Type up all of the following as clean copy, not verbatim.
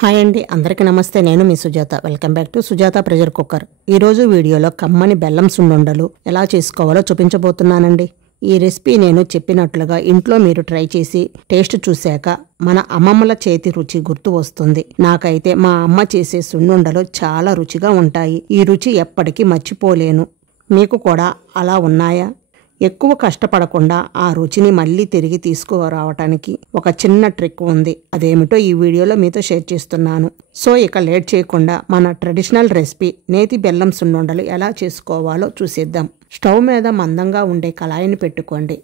Hi అండి, అందరికీ నమస్తే. నేను మీ Sujatha. Welcome back to Sujatha pressure cooker. ఈరోజు వీడియోలో కమ్మని బెల్లం సున్నుండలు ఎలా చేసుకోవాలో చూపించబోతున్నానండి. ఈ రెసిపీ నేను చెప్పినట్లుగా ఇంట్లో మీరు ట్రై చేసి టేస్ట్ చూశాక మన అమ్మమ్మల చేతి రుచి గుర్తు వస్తుంది. నాకైతే మా అమ్మ చేసే సున్నుండలు చాలా రుచిగా ఉంటాయి. ఈ రుచి ఎప్పటికీ మర్చిపోలేను. మీకు కూడా అలా ఉన్నాయా? ఎక్కువ కష్టపడకుండా ఆ రుచిని మళ్ళీ తిరిగి తీసుకురావటానికి ఒక చిన్న ట్రిక్ ఉంది. అదేమిటో ఈ వీడియోలో మీతో షేర్ చేస్తున్నాను. సో ఇక లేట్ చేయకుండా మన ట్రెడిషనల్ రెసిపీ నేతి బెల్లం సున్నుండలు ఎలా చేసుకోవాలో చూసేద్దాం. స్టవ్ మీద మందంగా ఉండే కళాయిని పెట్టుకోండి.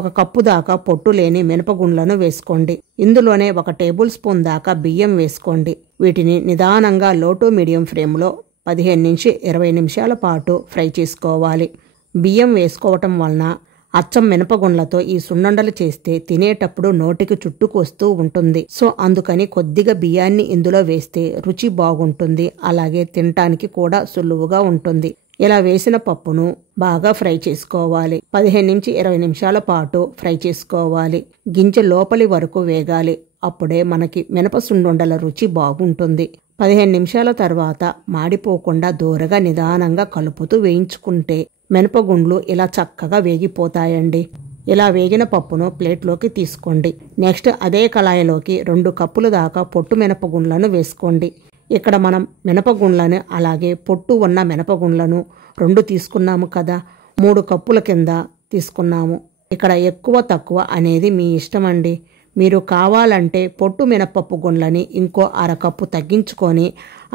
1 కప్పు దాకా పొట్టు లేని మినపగుండ్లను వేసుకోండి. ఇందులోనే 1 టేబుల్ స్పూన్ దాకా బియ్యం వేసుకోండి. వీటిని నిదానంగా లో టు మీడియం ఫ్లేమ్లో 15 నుంచి 20 నిమిషాల పాటు ఫ్రై చేసుకోవాలి. బియ్యం వేసుకోవటం వలన అచ్చం మినపగుండ్లతో ఈ సున్నుండలు చేస్తే తినేటప్పుడు నోటికి చుట్టుకొస్తూ ఉంటుంది. సో అందుకని కొద్దిగా బియ్యాన్ని ఇందులో వేస్తే రుచి బాగుంటుంది. అలాగే తినటానికి కూడా సులువుగా ఉంటుంది. ఇలా వేసిన పప్పును బాగా ఫ్రై చేసుకోవాలి. 15 నుంచి 20 నిమిషాల పాటు ఫ్రై చేసుకోవాలి. గింజ లోపలి వరకు వేగాలి. అప్పుడే మనకి మినప సున్నుండల రుచి బాగుంటుంది. 15 నిమిషాల తర్వాత మాడిపోకుండా దూరగా నిదానంగా కలుపుతూ వేయించుకుంటే మినపగుండ్లు ఇలా చక్కగా వేగిపోతాయండి. ఇలా వేగిన పప్పును ప్లేట్లోకి తీసుకోండి. నెక్స్ట్ అదే కళాయిలోకి 2 కప్పుల దాకా పొట్టు మినపగుండ్లను వేసుకోండి. ఇక్కడ మనం మినపగుండ్లను అలాగే పొట్టు ఉన్న మినపగుండ్లను 2 తీసుకున్నాము కదా, 3 కప్పుల కింద తీసుకున్నాము. ఇక్కడ ఎక్కువ తక్కువ అనేది మీ ఇష్టం అండి. మీరు కావాలంటే పొట్టు మినపప్పు గుండ్లని ఇంకో 1/2 కప్పు తగ్గించుకొని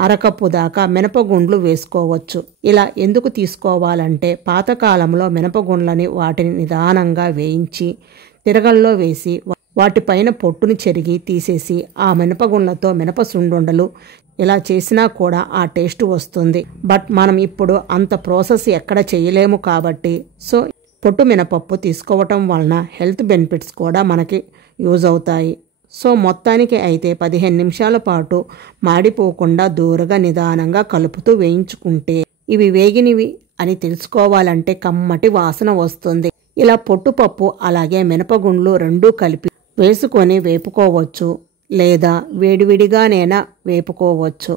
1/2 కప్పు దాకా మినపగుండ్లు వేసుకోవచ్చు. ఇలా ఎందుకు తీసుకోవాలంటే పాతకాలంలో మినపగుండ్లని వాటిని నిదానంగా వేయించి తిరగల్లో వేసి వాటిపైన పొట్టుని చెరిగి తీసేసి ఆ మినపగుండ్లతో మినప సున్నుండలు ఇలా చేసినా కూడా ఆ టేస్ట్ వస్తుంది. బట్ మనం ఇప్పుడు అంత ప్రాసెస్ ఎక్కడ చేయలేము కాబట్టి సో పొట్టు మినపప్పు తీసుకోవటం వలన హెల్త్ బెనిఫిట్స్ కూడా మనకి యూజ్ అవుతాయి. సో మొత్తానికి అయితే 15 నిమిషాల పాటు మాడిపోకుండా దూరగా నిదానంగా కలుపుతూ వేయించుకుంటే ఇవి వేగినవి అని తెలుసుకోవాలంటే కమ్మటి వాసన వస్తుంది. ఇలా పొట్టుపప్పు అలాగే మినపగుండ్లు 2 కలిపి వేసుకొని వేపుకోవచ్చు, లేదా వేడివిడిగానైనా వేపుకోవచ్చు.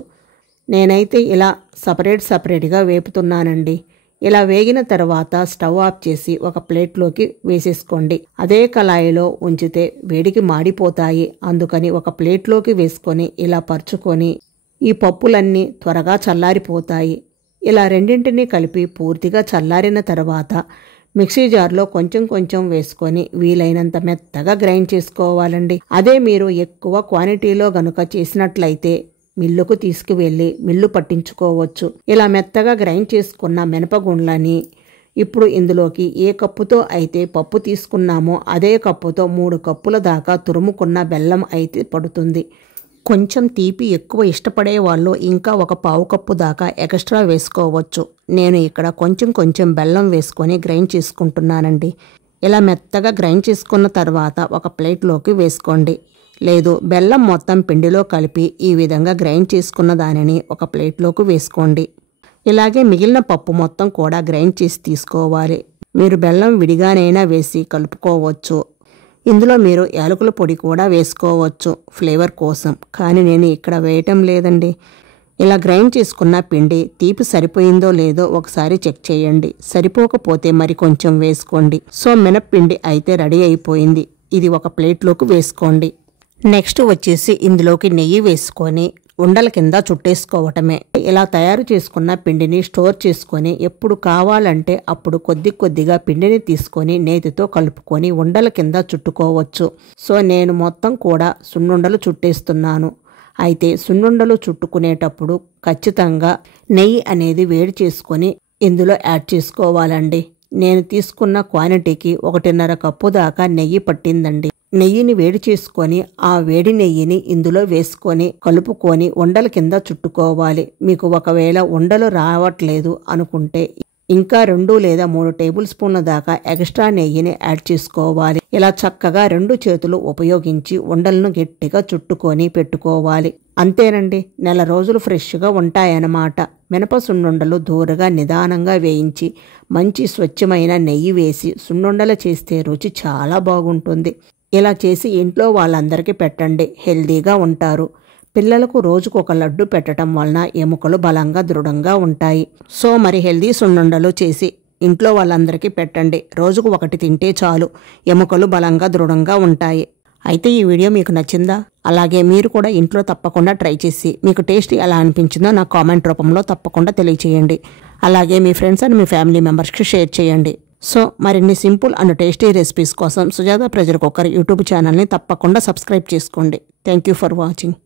నేనైతే ఇలా సపరేట్గా వేపుతున్నానండి. ఇలా వేగిన తర్వాత స్టవ్ ఆఫ్ చేసి ఒక ప్లేట్లోకి వేసేసుకోండి. అదే కళాయిలో ఉంచితే వేడికి మాడిపోతాయి. అందుకని ఒక ప్లేట్లోకి వేసుకొని ఇలా పరుచుకొని ఈ పప్పులన్నీ త్వరగా చల్లారిపోతాయి. ఇలా రెండింటినీ కలిపి పూర్తిగా చల్లారిన తర్వాత మిక్సీ జార్లో కొంచెం వేసుకొని వీలైనంత మెత్తగా గ్రైండ్ చేసుకోవాలండి. అదే మీరు ఎక్కువ క్వాంటిటీలో గనుక చేసినట్లయితే మిల్లుకు తీసుకువెళ్ళి మిల్లు పట్టించుకోవచ్చు. ఇలా మెత్తగా గ్రైండ్ చేసుకున్న మినపగుండ్లని ఇప్పుడు ఇందులోకి ఏ కప్పుతో అయితే పప్పు తీసుకున్నామో అదే కప్పుతో 3 కప్పుల దాకా తురుముకున్న బెల్లం అయితే పడుతుంది. కొంచెం తీపి ఎక్కువ ఇష్టపడే వాళ్ళు ఇంకా 1/4 కప్పు దాకా ఎక్స్ట్రా వేసుకోవచ్చు. నేను ఇక్కడ కొంచెం బెల్లం వేసుకొని గ్రైండ్ చేసుకుంటున్నానండి. ఇలా మెత్తగా గ్రైండ్ చేసుకున్న తర్వాత ఒక ప్లేట్లోకి వేసుకోండి. లేదు బెల్లం మొత్తం పిండిలో కలిపి ఈ విధంగా గ్రైండ్ చేసుకున్న దానిని ఒక ప్లేట్లోకి వేసుకోండి. ఇలాగే మిగిలిన పప్పు మొత్తం కూడా గ్రైండ్ చేసి తీసుకోవాలి. మీరు బెల్లం విడిగానైనా వేసి కలుపుకోవచ్చు. ఇందులో మీరు యాలకుల పొడి కూడా వేసుకోవచ్చు ఫ్లేవర్ కోసం, కానీ నేను ఇక్కడ వేయటం లేదండి. ఇలా గ్రైండ్ చేసుకున్న పిండి తీపి సరిపోయిందో లేదో ఒకసారి చెక్ చేయండి. సరిపోకపోతే మరి కొంచెం వేసుకోండి. సో మినప్పిండి అయితే రెడీ అయిపోయింది. ఇది ఒక ప్లేట్లోకి వేసుకోండి. నెక్స్ట్ వచ్చేసి ఇందులోకి నెయ్యి వేసుకొని ఉండల కింద చుట్టేసుకోవటమే. ఇలా తయారు చేసుకున్న పిండిని స్టోర్ చేసుకొని ఎప్పుడు కావాలంటే అప్పుడు కొద్దిగా పిండిని తీసుకొని నేతితో కలుపుకొని ఉండల కింద చుట్టుకోవచ్చు. సో నేను మొత్తం కూడా సున్నుండలు చుట్టేస్తున్నాను. అయితే సున్నుండలు చుట్టుకునేటప్పుడు ఖచ్చితంగా నెయ్యి అనేది వేడి చేసుకొని ఇందులో యాడ్ చేసుకోవాలండి. నేను తీసుకున్న క్వాంటిటీకి 1.5 కప్పు దాకా నెయ్యి పట్టిందండి. నెయ్యిని వేడి చేసుకొని ఆ వేడి నెయ్యిని ఇందులో వేసుకొని కలుపుకొని ఉండల కింద చుట్టుకోవాలి. మీకు ఒకవేళ ఉండలు రావట్లేదు అనుకుంటే ఇంకా 2 లేదా 3 టేబుల్ స్పూన్ల దాకా ఎక్స్ట్రా నెయ్యిని యాడ్ చేసుకోవాలి. ఇలా చక్కగా 2 చేతులు ఉపయోగించి ఉండలను గట్టిగా చుట్టుకొని పెట్టుకోవాలి. అంతేనండి, నెల రోజులు ఫ్రెష్గా ఉంటాయన్నమాట. మినప సున్నుండలు దూరగా నిదానంగా వేయించి మంచి స్వచ్ఛమైన నెయ్యి వేసి సున్నుండలు చేస్తే రుచి చాలా బాగుంటుంది. ఇలా చేసి ఇంట్లో వాళ్ళందరికీ పెట్టండి, హెల్దీగా ఉంటారు. పిల్లలకు రోజుకు ఒక లడ్డు పెట్టడం వలన ఎముకలు బలంగా దృఢంగా ఉంటాయి. సో మరి హెల్దీ సున్నుండలు చేసి ఇంట్లో వాళ్ళందరికీ పెట్టండి. రోజుకు ఒకటి తింటే చాలు, ఎముకలు బలంగా దృఢంగా ఉంటాయి. అయితే ఈ వీడియో మీకు నచ్చిందా? అలాగే మీరు కూడా ఇంట్లో తప్పకుండా ట్రై చేసి మీకు టేస్ట్ ఎలా అనిపించిందో నా కామెంట్ రూపంలో తప్పకుండా తెలియచేయండి. అలాగే మీ ఫ్రెండ్స్ అండ్ మీ ఫ్యామిలీ మెంబర్స్కి షేర్ చేయండి. సో మరిన్ని సింపుల్ అండ్ టేస్టీ రెసిపీస్ కోసం సుజాత ప్రెషర్ కుక్కర్ యూట్యూబ్ ఛానల్ని తప్పకుండా సబ్స్క్రైబ్ చేసుకోండి. Thank you for watching.